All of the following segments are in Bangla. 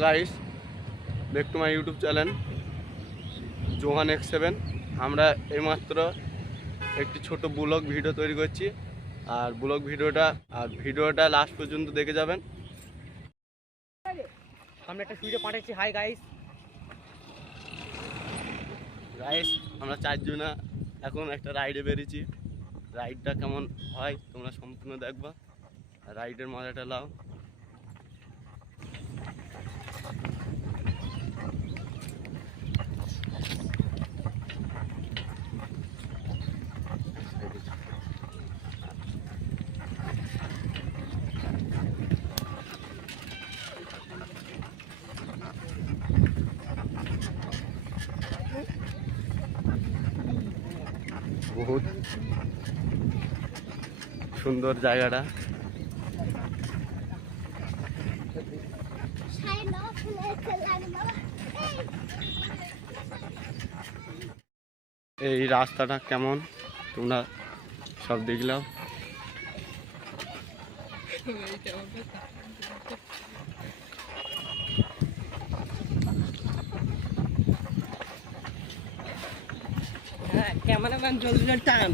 Guys back to my YouTube channel Johan X seven আমরা এইমাত্র একটি ছোট ব্লগ ভিডিও তৈরি করছি। আর ব্লগ ভিডিওটা আর ভিডিওটা লাস্ট পর্যন্ত দেখে যাবেন। আমরা একটা ভিডিও পাঠাচ্ছি হাই গাইস গাইস আমরা চারজনা এখন একটা রাইডে বেরিয়েছি। রাইডটা কেমন হয় তোমরা সম্পূর্ণ দেখবা। রাইডের মজাটা লাও। বহুত সুন্দর জায়গাটা। এই রাস্তাটা কেমন? তোমরা সব দেখলাম হ্যাঁ ক্যামেরাম্যান জলদি টান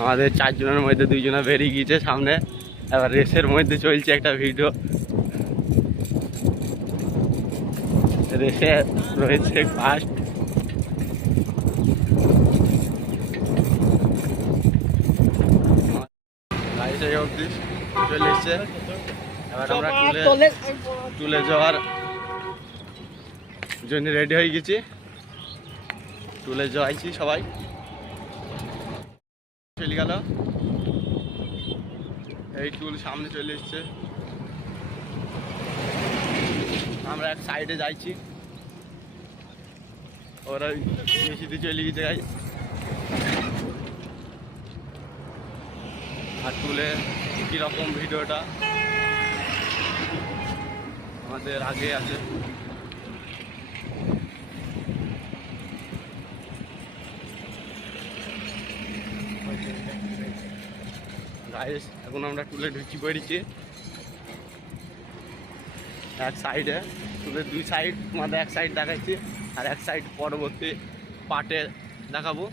আমাদের চারজনের মধ্যে দুইজনা বেরিয়ে গিয়েছে সামনে। এবার রেসের মধ্যে চলছে একটা ভিডিও রেসে রয়েছে ফার্স্ট চলে এসছে। এবার আমরা তুলে তুলে যাওয়ার জন্য রেডি হয়ে গেছি। তুলে যাইছি সবাই। চলে গেল। এই টুল সামনে চলে এসছে। আমরা এক সাইডে যাইছি। ওরা বেশিতে চলে গেছে গাই আর তুলে কীরকম ভিডিওটা? আমাদের আগে আছে। গাইস এখন আমরা টুলে ঢুকি পড়েছি। এক সাইডে টুলের দুই সাইড তোমাদের এক সাইড দেখাচ্ছি। আর এক সাইড পরবর্তী পার্টে দেখাবো।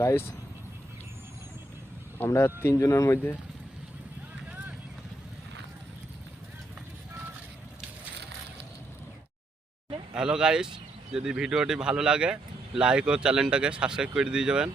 গাইস আমরা তিনজনের মধ্যে হ্যালো গাইস যদি ভিডিওটি ভালো লাগে লাইক ও চ্যানেলটাকে সাবস্ক্রাইব করে দিয়ে যাবেন।